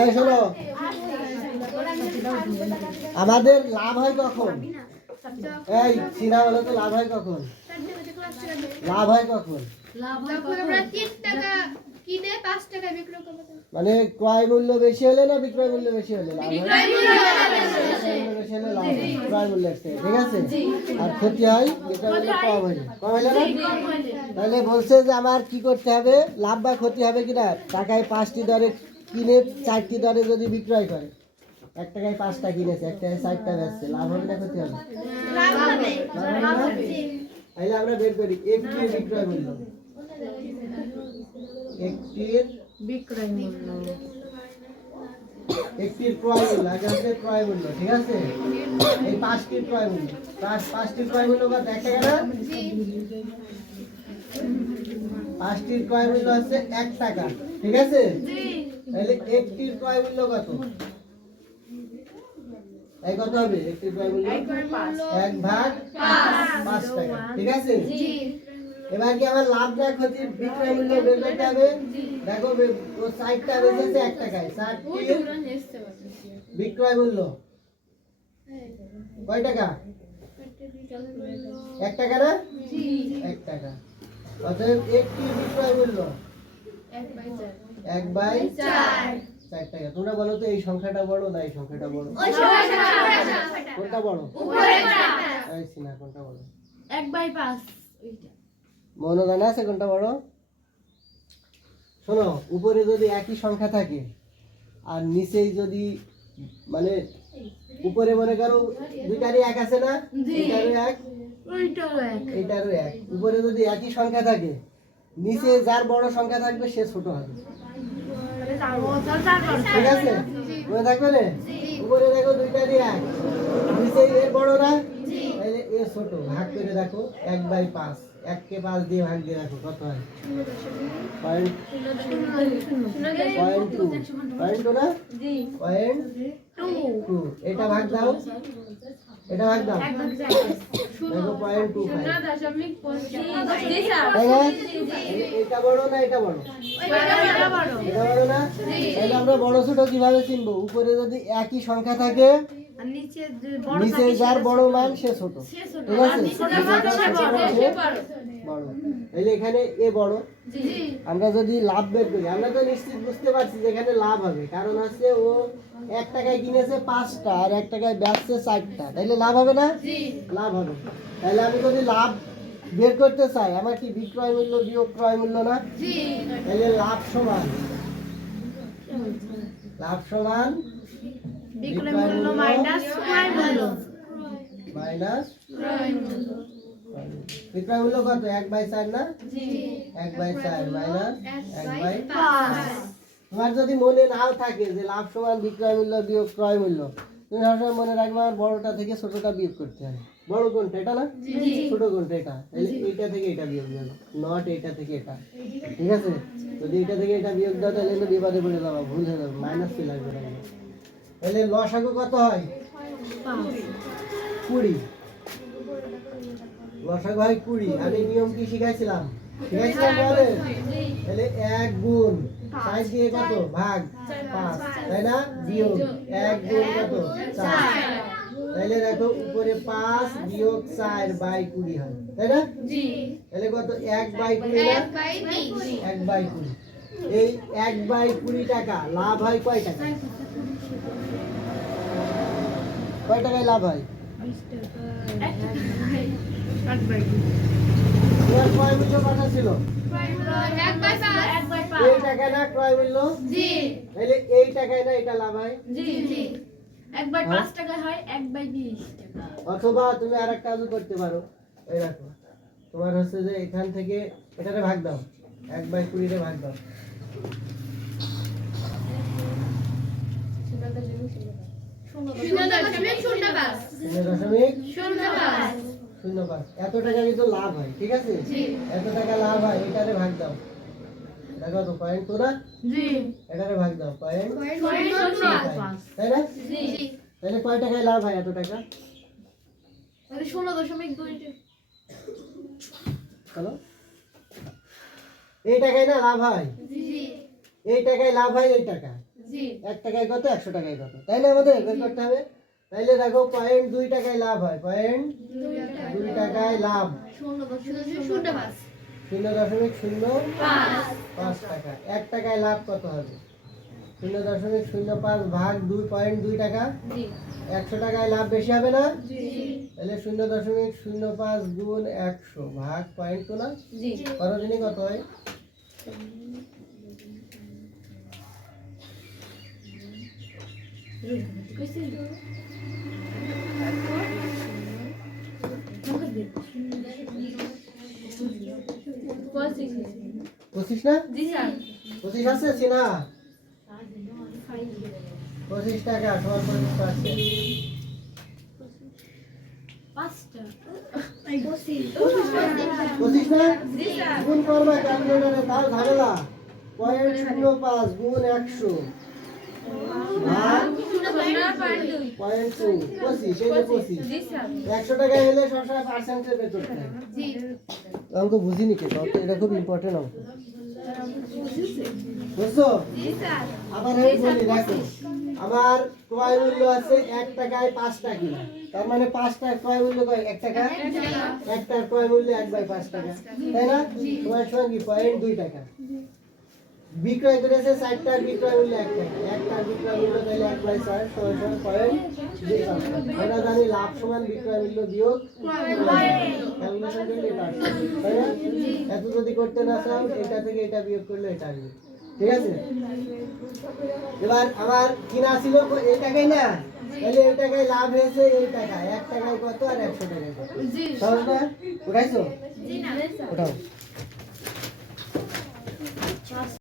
এই শোনো, আমাদের লাভ হয় কখন? এই সিনা বলো তো, লাভ হয় কখন? লাভ হয় কখন? মানে ক্রয় মূল্য বেশি হলে না বিক্রয় মূল্য বেশি হলে লাভ হয়? বেশি হলে লাভ হয় ক্রয় মূল্যের থেকে, ঠিক আছে? আর ক্ষতি হয় বিক্রয় মূল্য কম হলে। কম হলে না? তাহলে বলছে যে আমার কি করতে হবে, লাভ বা ক্ষতি হবে কিনা? টাকায় 5টি দরে কিনে 4টি দরে যদি বিক্রয় করে, 1 টাকায় 5টা কিনেছে, 1 টাকায় 4টা বেচছে, লাভ হবে না ক্ষতি হবে? তাহলে আমরা বের করি একটির বিক্রয় মূল্য, একটির বিক্রয় মূল্য, একটির ক্রয় মূল্য, আগে হচ্ছে ক্রয় মূল্য, ঠিক আছে? এই 5টির ক্রয় মূল্য, 5টির ক্রয় মূল্য কত? 1 টাকা না? 5টির ক্রয় মূল্য হচ্ছে 1 টাকা, ঠিক আছে? তাহলে একটির ক্রয় মূল্য কত? এই কত হবে? একটির ক্রয় মূল্য 1/5 টাকা, ঠিক আছে? এবার কি আমার লাভ না ক্ষতি বিক্রয় মূল্য বের করতে হবে? দেখো ও 60টা বেচেছে 1 টাকায়, 60টির বিক্রয় মূল্য কয় টাকা? 1 টাকা না? 1 টাকা। অতএব একটির বিক্রয় মূল্য 1/4 টাকা। তোমরা বলো তো এই সংখ্যাটা বড় না এই সংখ্যাটা বড়? কোনটা বড়? এই সিনা কোনটা বড়? 1/5 ওইটা। মনে জানা আছে কোনটা বড়? শোনো, উপরে যদি একই সংখ্যা থাকে আর নিচেই যদি মানে উপরে মনে করো দুইটারই 1 আছে না? এটারও 1, এটারও 1। উপরে যদি একই সংখ্যা থাকে, নিচে যার বড় সংখ্যা থাকবে সে ছোট হবে, ঠিক আছে? মনে থাকবে না? উপরে দেখো দুইটারই 1, নিচে এর বড় না, তাহলে এ ছোট। ভাগ করে দেখো 1/5, 1 কে 5 দিয়ে ভাগ দিয়ে রাখো, কত হয়? পয়েন্ট 2 না? পয়েন্ট 2। এটা ভাগ দাও, এটা ভাগ দাও, দেখো 0.25। এটা বড় না এটা বড়? এটা বড় না? তাহলে আমরা বড় ছোট কিভাবে চিনবো? উপরে যদি একই সংখ্যা থাকে, নিচে যার বড় মান সে ছোট, ঠিক আছে? বড়। তাহলে এখানে এ বড়। আমরা যদি লাভ বের করি, আমরা তো নিশ্চিত বুঝতে পারছি যে এখানে লাভ হবে, কারণ হচ্ছে ও 1 টাকায় কিনেছে 5টা আর 1 টাকায় বেচছে 4টা, তাহলে লাভ হবে না? লাভ হবে। তাহলে আমি যদি লাভ বের করতে চাই, আমার কি বিক্রয় মূল্য বিয়োগ ক্রয় মূল্য না? তাহলে লাভ সমান বিক্রয় মূল্য মাইনাস ক্রয় মূল্য। বিক্রয় মূল্য কত? 1/4 না? 1/4 মাইনাস 1/5। তোমার যদি মনে নাও থাকে যে লাভ সমান বিক্রয় মূল্য বিয়োগ ক্রয় মূল্য, তুমি সবসময় মনে রাখবে আমার বড়টা থেকে ছোটটা বিয়োগ করতে হবে। বড় কোনটা? এটা না? ছোট কোনটা? এটা। তাহলে এইটা থেকে এটা বিয়োগ দেবো, নট এইটা থেকে এটা, ঠিক আছে? যদি এটা থেকে এটা বিয়োগ দাও তাহলে তো বিপদে পড়ে যাবো, ভুল হয়ে যাবে, মাইনাস চলে আসবে। তাহলে লসাগু কত হয়? 20। লসাগু হয় 20। আমি নিয়ম কি শিখাইছিলাম? তাহলে 1 গুণ 4 দিয়ে কত? ভাগ 5, তাই না? বিয়োগ 1 গুণ কত? 4। তাহলে দেখো উপরে 5 বিয়োগ 4/20 হয়, তাই না? তাহলে কত? 1/20 না? 1/20। এই 1/20 টাকা লাভ হয় কয় টাকা? কয় টাকায় লাভ হয়? 20 টাকা। এর ক্রয় মূল্য কত ছিল? 1/5। এই টাকা না ক্রয় মূল্য? তাহলে এই টাকায় না এটা লাভ হয়? 1/5 টাকা হয় 1/20 টাকা। অথবা তুমি আরেকটা কাজও করতে পারো, এই দেখো তোমার হচ্ছে যে এখান থেকে এটারে ভাগ দাও, 1/20 রে ভাগ দাও, 0.05। এত টাকা কিন্তু লাভ হয়, ঠিক আছে? এত টাকা লাভ হয়, এটারে ভাগ দাও, দেখো তো 0.2 না? এটারে ভাগ দাও 0.05, তাই না? তাহলে কয় টাকায় লাভ হয় এত টাকা? 0.2। চলো, এই টাকায় না লাভ হয়? এই টাকায় লাভ হয় এই টাকা, 1 টাকায় কত 100 টাকায় কত, তাই না? আমাদের বের করতে হবে। তাইলে দেখো 0.2 টাকায় লাভ হয়, 0.2 টাকায় লাভ 0.05 টাকা। 1 টাকায় লাভ কত হবে? 0.05 ভাগ 2.2 টাকা। 100 টাকায় লাভ বেশি হবে না? তাহলে 0.05 গুণ 100 ভাগ 0.2 না? কত দিনে কত হয়? পঁচিশ না? 25 আছে সিনা? 25 টাকা সমান 25%। 25 না? গুণ করবা ক্যালকুলেটরে, তাও ঝামেলা। 0.05 গুণ 100 ভাগ 0.2, 25, এই যে 25। 100 টাকা হলে সবসময় পার্সেন্টেজ বের করতে হয়। অঙ্ক বুঝিনি কে? এটা খুব ইম্পর্টেন্ট অঙ্ক, বুঝছো? আবার আমি বলি, দেখো আমার ক্রয় মূল্য আছে 1 টাকায় 5 টাকা, তার মানে 5 টাকা ক্রয় মূল্য কয় 1 টাকা, একটার ক্রয় মূল্য 1/5 টাকা, তাই না? তোমার সঙ্গে কি 0.2 টাকা বিক্রয় করেছে, 4টার বিক্রয় মূল্য 1 টাকা, একটার বিক্রয় মূল্য তাহলে 1/4 সমান 0.2 টাকা। আমরা জানি লাভ সমান বিক্রয় মূল্য বিয়োগ ক্যালকুলেশন করলে এটা আসবে, তাই না? এত যদি করতে না চাও, এটা থেকে এটা বিয়োগ করলে এটা আসবে, ঠিক আছে? এবার আমার কিনা ছিল এই টাকায় না, তাহলে এই টাকায় লাভ হয়েছে এই টাকা, 1 টাকায় কত আর 100 টাকায় কত, সহজ না? উঠাইছো? ওঠাও।